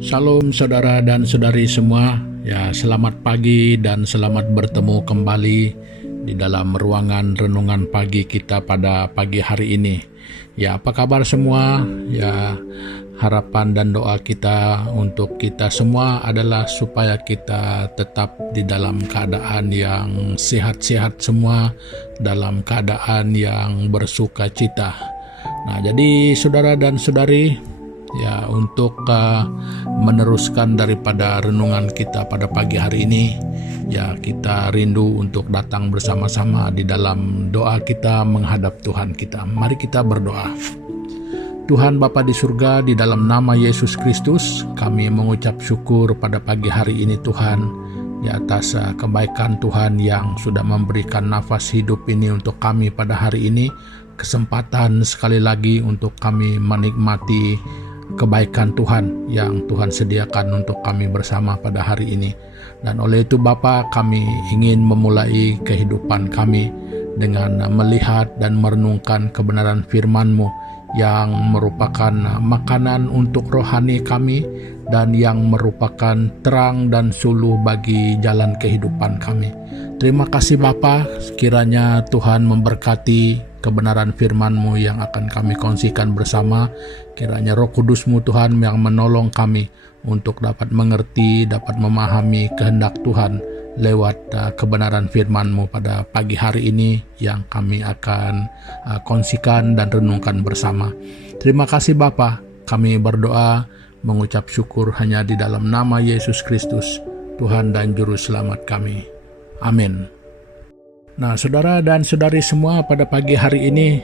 Shalom saudara dan saudari semua. Ya, selamat pagi dan selamat bertemu kembali di dalam ruangan renungan pagi kita pada pagi hari ini. Ya, apa kabar semua? Ya, harapan dan doa kita untuk kita semua adalah supaya kita tetap di dalam keadaan yang sehat-sehat semua, dalam keadaan yang bersuka cita. Nah, jadi saudara dan saudari, ya, untuk meneruskan daripada renungan kita pada pagi hari ini, ya, kita rindu untuk datang bersama-sama di dalam doa kita menghadap Tuhan kita. Mari kita berdoa. Tuhan Bapa di surga, di dalam nama Yesus Kristus, kami mengucap syukur pada pagi hari ini Tuhan, di atas kebaikan Tuhan yang sudah memberikan nafas hidup ini untuk kami pada hari ini, kesempatan sekali lagi untuk kami menikmati kebaikan Tuhan yang Tuhan sediakan untuk kami bersama pada hari ini. Dan oleh itu Bapa, kami ingin memulai kehidupan kami dengan melihat dan merenungkan kebenaran firman-Mu yang merupakan makanan untuk rohani kami dan yang merupakan terang dan suluh bagi jalan kehidupan kami. Terima kasih Bapa, kiranya Tuhan memberkati kebenaran firman-Mu yang akan kami kongsikan bersama. Kiranya Roh Kudus-Mu Tuhan yang menolong kami untuk dapat mengerti, dapat memahami kehendak Tuhan lewat kebenaran firman-Mu pada pagi hari ini yang kami akan kongsikan dan renungkan bersama. Terima kasih Bapa, kami berdoa mengucap syukur hanya di dalam nama Yesus Kristus, Tuhan dan Juru Selamat kami. Amin. Nah, saudara dan saudari semua, pada pagi hari ini,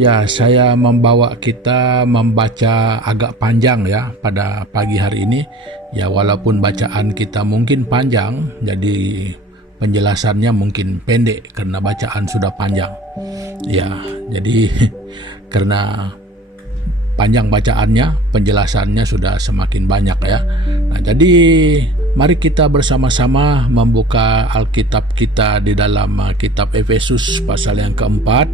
ya, saya membawa kita membaca agak panjang ya pada pagi hari ini. Ya, walaupun bacaan kita mungkin panjang, jadi penjelasannya mungkin pendek karena bacaan sudah panjang. Ya, jadi karena panjang bacaannya, penjelasannya sudah semakin banyak ya. Nah, jadi mari kita bersama-sama membuka Alkitab kita di dalam kitab Efesus pasal yang keempat.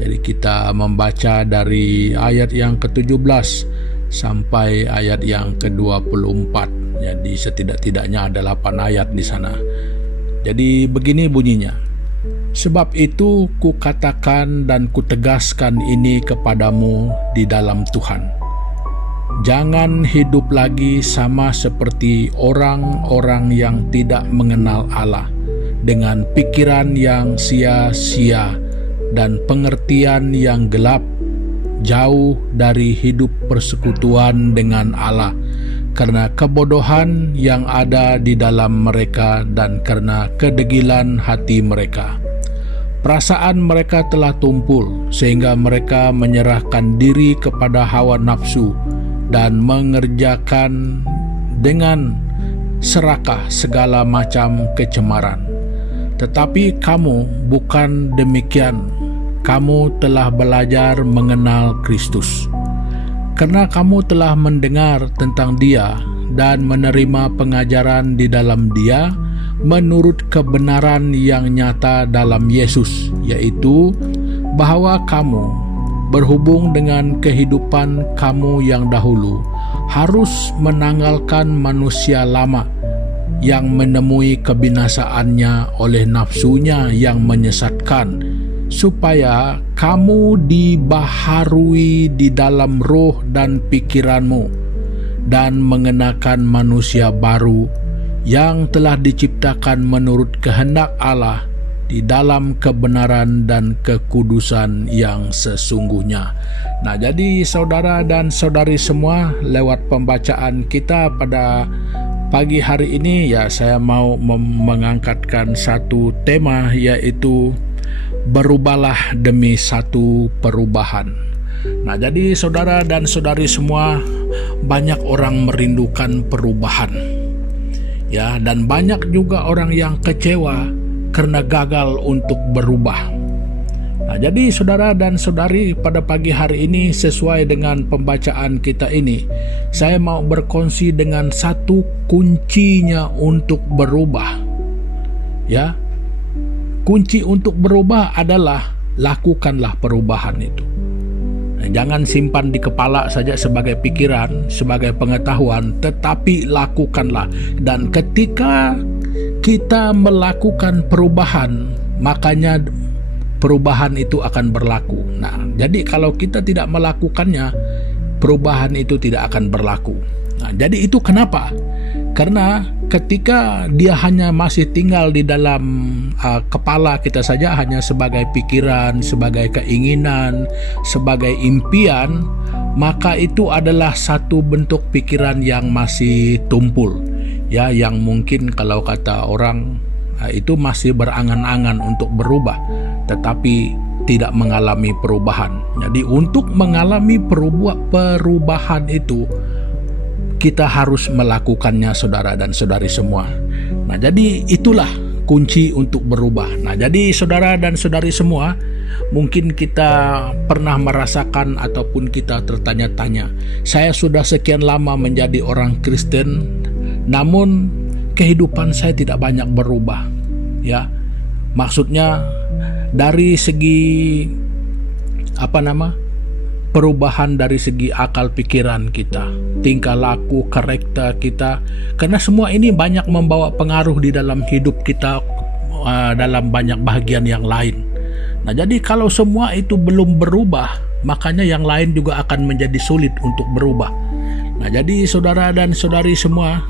Jadi kita membaca dari ayat yang ke-17 sampai ayat yang ke-24. Jadi setidak-tidaknya ada 8 ayat di sana. Jadi begini bunyinya. Sebab itu kukatakan dan kutegaskan ini kepadamu di dalam Tuhan. Jangan hidup lagi sama seperti orang-orang yang tidak mengenal Allah, dengan pikiran yang sia-sia dan pengertian yang gelap, jauh dari hidup persekutuan dengan Allah, karena kebodohan yang ada di dalam mereka dan karena kedegilan hati mereka. Perasaan mereka telah tumpul sehingga mereka menyerahkan diri kepada hawa nafsu dan mengerjakan dengan serakah segala macam kecemaran. Tetapi kamu bukan demikian. Kamu telah belajar mengenal Kristus. Karena kamu telah mendengar tentang Dia dan menerima pengajaran di dalam Dia menurut kebenaran yang nyata dalam Yesus, yaitu bahwa kamu berhubung dengan kehidupan kamu yang dahulu harus menanggalkan manusia lama yang menemui kebinasaannya oleh nafsunya yang menyesatkan, supaya kamu dibaharui di dalam roh dan pikiranmu dan mengenakan manusia baru yang telah diciptakan menurut kehendak Allah di dalam kebenaran dan kekudusan yang sesungguhnya. Nah, jadi saudara dan saudari semua, lewat pembacaan kita pada pagi hari ini, ya, saya mau mengangkatkan satu tema, yaitu berubahlah demi satu perubahan. Nah, jadi saudara dan saudari semua, banyak orang merindukan perubahan. Ya, dan banyak juga orang yang kecewa karena gagal untuk berubah. Nah, jadi saudara dan saudari, pada pagi hari ini sesuai dengan pembacaan kita ini, saya mau berkongsi dengan satu kuncinya untuk berubah. Ya, kunci untuk berubah adalah lakukanlah perubahan itu. Jangan simpan di kepala saja sebagai pikiran, sebagai pengetahuan, tetapi lakukanlah. Dan ketika kita melakukan perubahan, makanya perubahan itu akan berlaku. Nah, jadi kalau kita tidak melakukannya, perubahan itu tidak akan berlaku. Nah, jadi itu kenapa? Karena ketika dia hanya masih tinggal di dalam kepala kita saja, hanya sebagai pikiran, sebagai keinginan, sebagai impian, maka itu adalah satu bentuk pikiran yang masih tumpul, ya, yang mungkin kalau kata orang itu masih berangan-angan untuk berubah, tetapi tidak mengalami perubahan. Jadi untuk mengalami perubahan itu, kita harus melakukannya, saudara dan saudari semua. Nah, jadi itulah kunci untuk berubah. Nah, jadi saudara dan saudari semua, mungkin kita pernah merasakan ataupun kita tertanya-tanya, saya sudah sekian lama menjadi orang Kristen, namun kehidupan saya tidak banyak berubah. Ya, maksudnya dari segi perubahan dari segi akal pikiran kita, tingkah laku, karakter kita, karena semua ini banyak membawa pengaruh di dalam hidup kita dalam banyak bahagian yang lain. Nah, jadi kalau semua itu belum berubah, makanya yang lain juga akan menjadi sulit untuk berubah. Nah, jadi saudara dan saudari semua,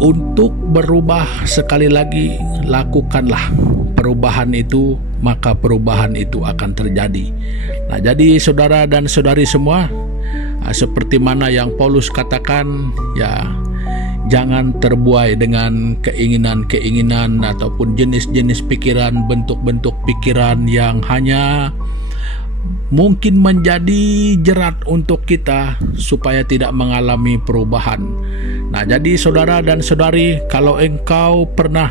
untuk berubah, sekali lagi lakukanlah perubahan itu, maka perubahan itu akan terjadi. Nah, jadi saudara dan saudari semua, seperti mana yang Paulus katakan, ya, jangan terbuai dengan keinginan-keinginan ataupun jenis-jenis pikiran, bentuk-bentuk pikiran yang hanya mungkin menjadi jerat untuk kita supaya tidak mengalami perubahan. Nah, jadi saudara dan saudari, kalau engkau pernah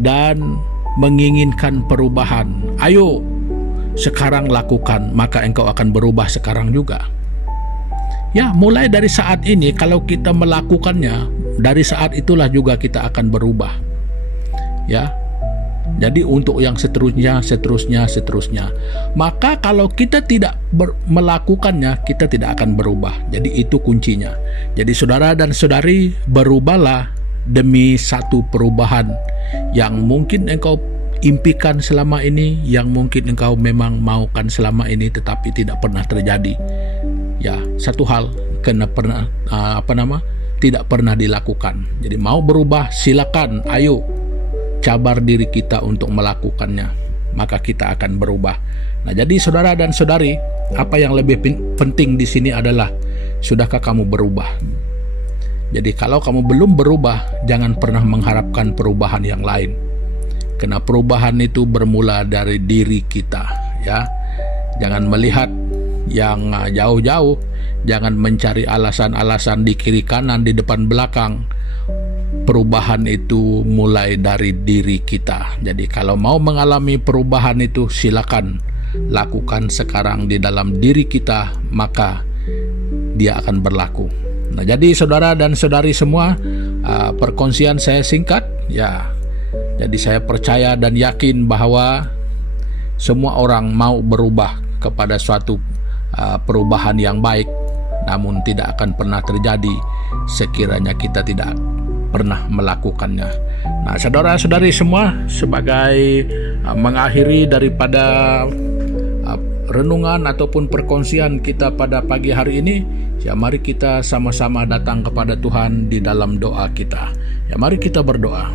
dan menginginkan perubahan, ayo sekarang lakukan, maka engkau akan berubah sekarang juga. Ya, mulai dari saat ini, kalau kita melakukannya, dari saat itulah juga kita akan berubah. Ya, jadi untuk yang seterusnya. Maka kalau kita tidak melakukannya, kita tidak akan berubah. Jadi itu kuncinya. Jadi saudara dan saudari, berubahlah demi satu perubahan yang mungkin engkau impikan selama ini, yang mungkin engkau memang maukan selama ini, tetapi tidak pernah terjadi. Ya, satu hal tidak pernah dilakukan. Jadi mau berubah, silakan, ayo cabar diri kita untuk melakukannya, maka kita akan berubah. Nah, jadi saudara dan saudari, apa yang lebih penting di sini adalah, sudahkah kamu berubah? Jadi kalau kamu belum berubah, jangan pernah mengharapkan perubahan yang lain. Karena perubahan itu bermula dari diri kita, ya. Jangan melihat yang jauh-jauh, jangan mencari alasan-alasan di kiri kanan, di depan belakang. Perubahan itu mulai dari diri kita. Jadi kalau mau mengalami perubahan itu, silakan lakukan sekarang di dalam diri kita, maka dia akan berlaku. Nah, jadi saudara dan saudari semua, perkongsian saya singkat, ya. Jadi saya percaya dan yakin bahwa semua orang mau berubah kepada suatu perubahan yang baik, namun tidak akan pernah terjadi sekiranya kita tidak pernah melakukannya. Nah, saudara-saudari semua, sebagai mengakhiri daripada renungan ataupun perkongsian kita pada pagi hari ini, ya, mari kita sama-sama datang kepada Tuhan di dalam doa kita. Ya, mari kita berdoa.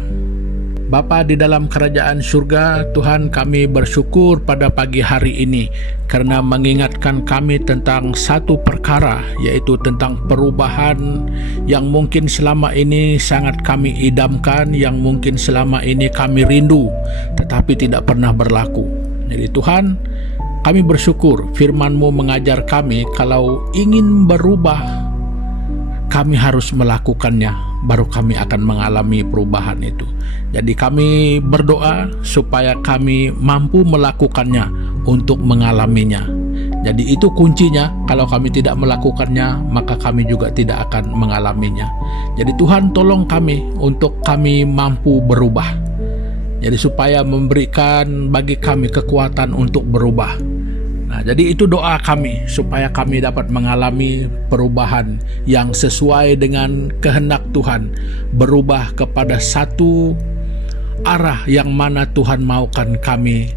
Bapa di dalam kerajaan surga, Tuhan, kami bersyukur pada pagi hari ini karena mengingatkan kami tentang satu perkara, yaitu tentang perubahan yang mungkin selama ini sangat kami idamkan, yang mungkin selama ini kami rindu, tetapi tidak pernah berlaku. Jadi Tuhan, kami bersyukur firman-Mu mengajar kami kalau ingin berubah, kami harus melakukannya, baru kami akan mengalami perubahan itu. Jadi kami berdoa supaya kami mampu melakukannya untuk mengalaminya. Jadi itu kuncinya. Kalau kami tidak melakukannya, maka kami juga tidak akan mengalaminya. Jadi Tuhan, tolong kami untuk kami mampu berubah. Jadi supaya memberikan bagi kami kekuatan untuk berubah. Nah, jadi itu doa kami supaya kami dapat mengalami perubahan yang sesuai dengan kehendak Tuhan, berubah kepada satu arah yang mana Tuhan maukan kami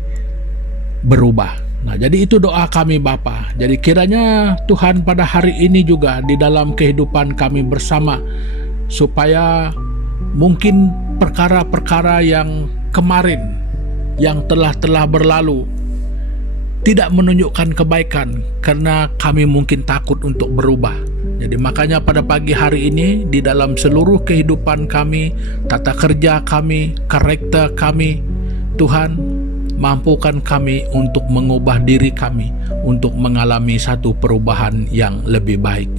berubah. Nah, jadi itu doa kami Bapa. Jadi kiranya Tuhan pada hari ini juga di dalam kehidupan kami bersama, supaya mungkin perkara-perkara yang kemarin, yang telah berlalu, tidak menunjukkan kebaikan karena kami mungkin takut untuk berubah. Jadi makanya pada pagi hari ini di dalam seluruh kehidupan kami, tata kerja kami, karakter kami, Tuhan mampukan kami untuk mengubah diri kami, untuk mengalami satu perubahan yang lebih baik.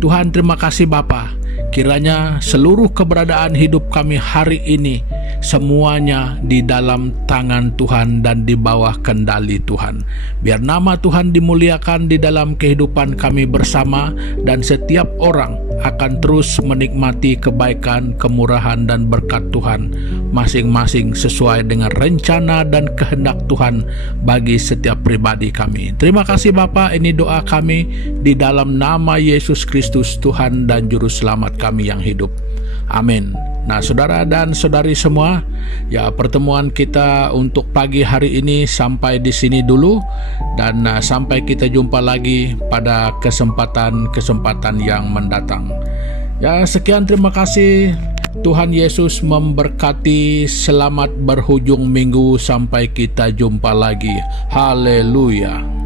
Tuhan, terima kasih Bapa. Kiranya seluruh keberadaan hidup kami hari ini semuanya di dalam tangan Tuhan dan di bawah kendali Tuhan. Biar nama Tuhan dimuliakan di dalam kehidupan kami bersama, dan setiap orang akan terus menikmati kebaikan, kemurahan, dan berkat Tuhan masing-masing sesuai dengan rencana dan kehendak Tuhan bagi setiap pribadi kami. Terima kasih Bapa, ini doa kami di dalam nama Yesus Kristus, Tuhan dan Juru Selamat kami yang hidup. Amin. Nah, saudara dan saudari semua, ya pertemuan kita untuk pagi hari ini sampai di sini dulu, dan sampai kita jumpa lagi pada kesempatan yang mendatang. Ya, sekian, terima kasih. Tuhan Yesus memberkati. Selamat berhujung minggu, sampai kita jumpa lagi. Haleluya.